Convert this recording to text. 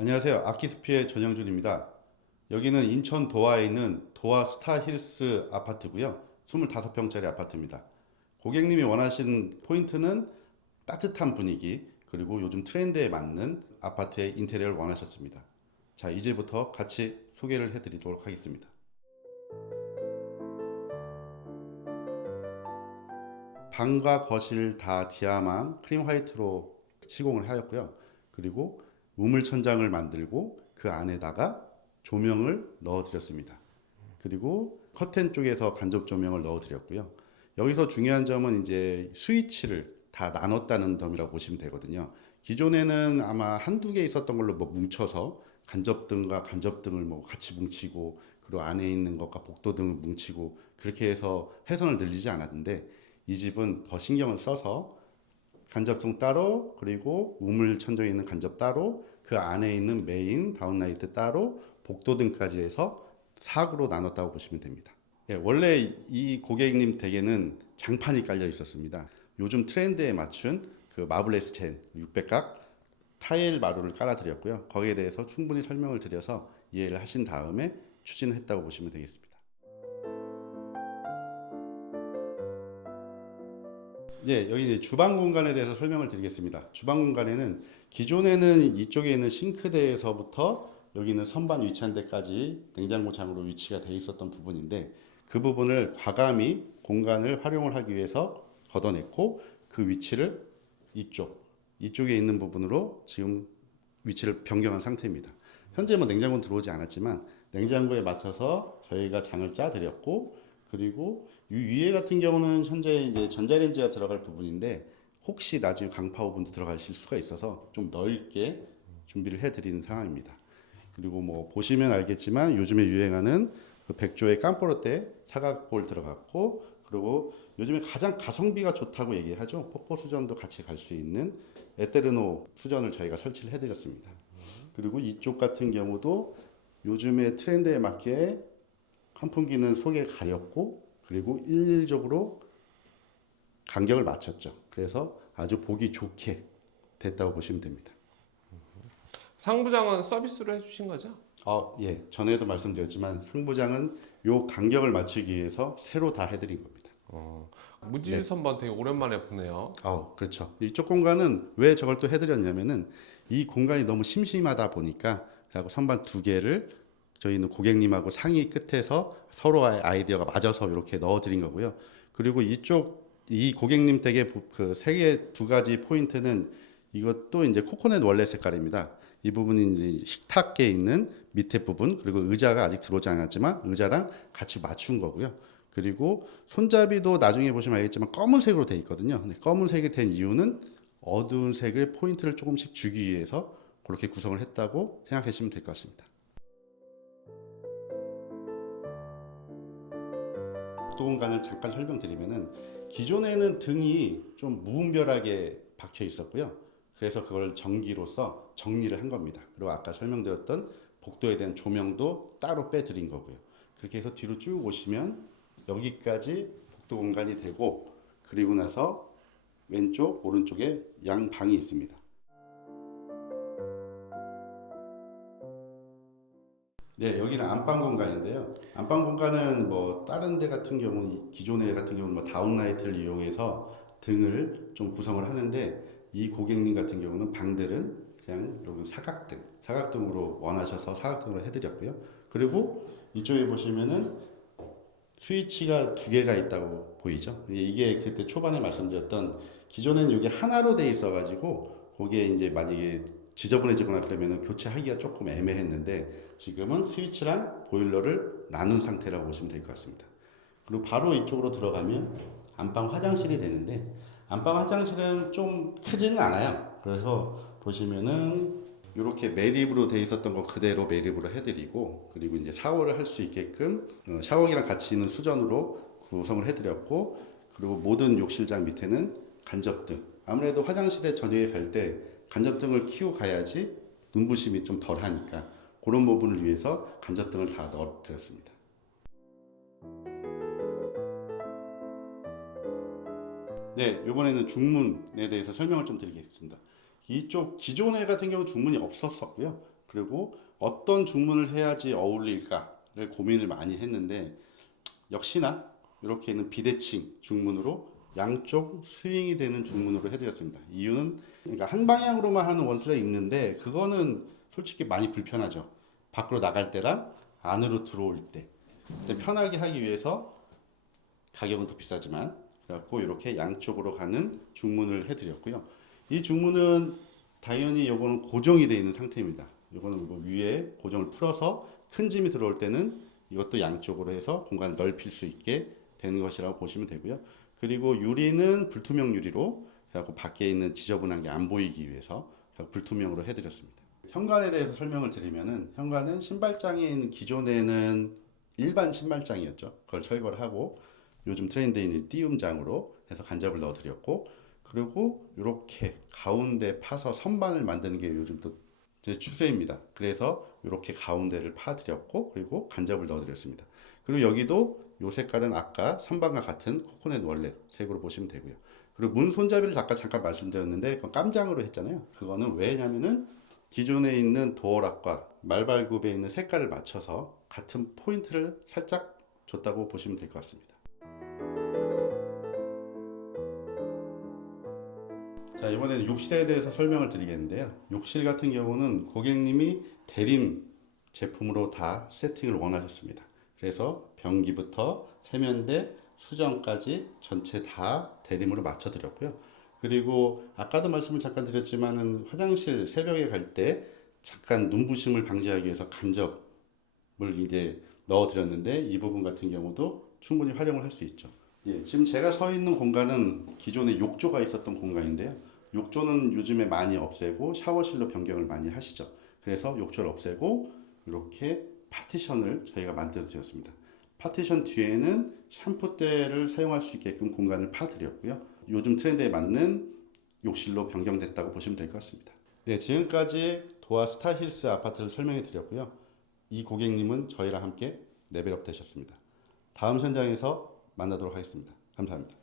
안녕하세요. 아키스피의 전영준입니다. 여기는 인천 도화에 있는 도화 스타힐스 아파트고요. 25평짜리 아파트입니다. 고객님이 원하신 포인트는 따뜻한 분위기, 그리고 요즘 트렌드에 맞는 아파트의 인테리어를 원하셨습니다. 자, 이제부터 같이 소개를 해드리도록 하겠습니다. 방과 거실 다 디아망 크림 화이트로 시공을 하였고요. 그리고 우물 천장을 만들고 그 안에다가 조명을 넣어 드렸습니다. 그리고 커튼 쪽에서 간접 조명을 넣어 드렸고요. 여기서 중요한 점은 이제 스위치를 다 나눴다는 점이라고 보시면 되거든요. 기존에는 아마 한두 개 있었던 걸로 뭐 뭉쳐서 간접등과 간접등을 뭐 같이 뭉치고, 그리고 안에 있는 것과 복도등을 뭉치고, 그렇게 해서 회선을 늘리지 않았는데, 이 집은 더 신경을 써서 간접등 따로, 그리고 우물 천정에 있는 간접 따로, 그 안에 있는 메인 다운라이트 따로, 복도등까지 해서 사구로 나눴다고 보시면 됩니다. 예, 원래 이 고객님 댁에는 장판이 깔려 있었습니다. 요즘 트렌드에 맞춘 그 마블레스 젠 600각 타일 마루를 깔아드렸고요. 거기에 대해서 충분히 설명을 드려서 이해를 하신 다음에 추진했다고 보시면 되겠습니다. 네, 여기 이제 주방 공간에 대해서 설명을 드리겠습니다. 주방 공간에는 기존에는 이쪽에 있는 싱크대에서부터 여기는 선반 위치한 데까지 냉장고 장으로 위치가 돼 있었던 부분인데, 그 부분을 과감히 공간을 활용을 하기 위해서 걷어냈고, 그 위치를 이쪽에 있는 부분으로 지금 위치를 변경한 상태입니다. 현재 뭐 냉장고는 들어오지 않았지만 냉장고에 맞춰서 저희가 장을 짜드렸고, 그리고 이 위에 같은 경우는 현재 이제 전자레인지가 들어갈 부분인데, 혹시 나중에 강파 오븐도 들어가실 수가 있어서 좀 넓게 준비를 해드리는 상황입니다. 그리고 뭐 보시면 알겠지만 요즘에 유행하는 그 백조의 깜포르테 사각볼 들어갔고, 그리고 요즘에 가장 가성비가 좋다고 얘기하죠. 폭포 수전도 같이 갈 수 있는 에테르노 수전을 저희가 설치를 해드렸습니다. 그리고 이쪽 같은 경우도 요즘의 트렌드에 맞게 환풍기는 속에 가렸고, 그리고 일률적으로 간격을 맞췄죠. 그래서 아주 보기 좋게 됐다고 보시면 됩니다. 상부장은 서비스로 해주신 거죠? 예. 전에도 말씀드렸지만 상부장은 요 간격을 맞추기 위해서 새로 다 해드린 겁니다. 무지유 네. 선반 되게 오랜만에 보네요. 그렇죠. 이쪽 공간은 왜 저걸 또 해드렸냐면은, 이 공간이 너무 심심하다 보니까 그리고 선반 두 개를 저희는 고객님하고 상의 끝에서 서로의 아이디어가 맞아서 이렇게 넣어드린 거고요. 그리고 이 고객님 댁의 그 세 개 두 가지 포인트는, 이것도 이제 코코넛 원래 색깔입니다. 이 부분이 이제 식탁기에 있는 밑에 부분, 그리고 의자가 아직 들어오지 않았지만 의자랑 같이 맞춘 거고요. 그리고 손잡이도 나중에 보시면 알겠지만 검은색으로 되어 있거든요. 근데 검은색이 된 이유는 어두운 색을 포인트를 조금씩 주기 위해서 그렇게 구성을 했다고 생각하시면 될 것 같습니다. 복도 공간을 잠깐 설명드리면은, 기존에는 등이 좀 무분별하게 박혀 있었고요. 그래서 그걸 전기로서 정리를 한 겁니다. 그리고 아까 설명드렸던 복도에 대한 조명도 따로 빼드린 거고요. 그렇게 해서 뒤로 쭉 오시면 여기까지 복도 공간이 되고, 그리고 나서 왼쪽, 오른쪽에 양 방이 있습니다. 네, 여기는 안방 공간인데요. 안방 공간은 뭐 다른 데 같은 경우, 기존에 같은 경우는 뭐 다운라이트를 이용해서 등을 좀 구성을 하는데, 이 고객님 같은 경우는 방들은 그냥 여기 사각등으로 원하셔서 사각등으로 해드렸고요. 그리고 이쪽에 보시면은 스위치가 두 개가 있다고 보이죠? 이게 그때 초반에 말씀드렸던, 기존에는 이게 하나로 돼 있어가지고 거기에 이제 만약에 지저분해지거나 그러면 교체하기가 조금 애매했는데, 지금은 스위치랑 보일러를 나눈 상태라고 보시면 될 것 같습니다. 그리고 바로 이쪽으로 들어가면 안방 화장실이 되는데, 안방 화장실은 좀 크지는 않아요. 그래서 보시면은 이렇게 매립으로 돼 있었던 거 그대로 매립으로 해드리고, 그리고 이제 샤워를 할 수 있게끔 샤워기랑 같이 있는 수전으로 구성을 해드렸고, 그리고 모든 욕실장 밑에는 간접등. 아무래도 화장실에 저녁에 갈 때 간접등을 켜고 가야지 눈부심이 좀 덜 하니까, 그런 부분을 위해서 간접등을 다 넣어드렸습니다. 네, 이번에는 중문에 대해서 설명을 좀 드리겠습니다. 이쪽 기존에 같은 경우 중문이 없었었고요. 그리고 어떤 중문을 해야지 어울릴까를 고민을 많이 했는데 역시나 이렇게 있는 비대칭 중문으로 양쪽 스윙이 되는 중문으로 해드렸습니다. 이유는 그러니까 한 방향으로만 하는 원스가 있는데 그거는 솔직히 많이 불편하죠. 밖으로 나갈 때랑 안으로 들어올 때. 근데 편하게 하기 위해서 가격은 더 비싸지만 그래갖고 이렇게 양쪽으로 가는 중문을 해드렸고요. 이 중문은 당연히 요거는 고정이 되어 있는 상태입니다. 요거는 뭐 위에 고정을 풀어서 큰 짐이 들어올 때는 이것도 양쪽으로 해서 공간을 넓힐 수 있게 되는 것이라고 보시면 되고요. 그리고 유리는 불투명 유리로 그래갖고 밖에 있는 지저분한 게 안 보이기 위해서 불투명으로 해드렸습니다. 현관에 대해서 설명을 드리면은 현관은 신발장에 있는 기존에는 일반 신발장이었죠. 그걸 철거를 하고 요즘 트렌드에 있는 띄움장으로 해서 간접을 넣어드렸고 그리고 이렇게 가운데 파서 선반을 만드는 게 요즘 또 제 추세입니다. 그래서 이렇게 가운데를 파드렸고 그리고 간접을 넣어드렸습니다. 그리고 여기도 요 색깔은 아까 선반과 같은 코코넛 원래 색으로 보시면 되고요. 그리고 문 손잡이를 잠깐 말씀드렸는데 그건 깜장으로 했잖아요. 그거는 왜냐면은 기존에 있는 도어락과 말발굽에 있는 색깔을 맞춰서 같은 포인트를 살짝 줬다고 보시면 될 것 같습니다. 자, 이번에는 욕실에 대해서 설명을 드리겠는데요. 욕실 같은 경우는 고객님이 대림 제품으로 다 세팅을 원하셨습니다. 그래서 변기부터 세면대, 수전까지 전체 다 대림으로 맞춰 드렸고요. 그리고 아까도 말씀을 잠깐 드렸지만은 화장실 새벽에 갈 때 잠깐 눈부심을 방지하기 위해서 간접을 이제 넣어 드렸는데 이 부분 같은 경우도 충분히 활용을 할 수 있죠. 예, 지금 제가 서 있는 공간은 기존에 욕조가 있었던 공간인데요. 욕조는 요즘에 많이 없애고 샤워실로 변경을 많이 하시죠. 그래서 욕조를 없애고 이렇게 파티션을 저희가 만들어 드렸습니다. 파티션 뒤에는 샴푸대를 사용할 수 있게끔 공간을 파드렸고요. 요즘 트렌드에 맞는 욕실로 변경됐다고 보시면 될 것 같습니다. 네, 지금까지 도아 스타힐스 아파트를 설명해 드렸고요. 이 고객님은 저희랑 함께 레벨업 되셨습니다. 다음 현장에서 만나도록 하겠습니다. 감사합니다.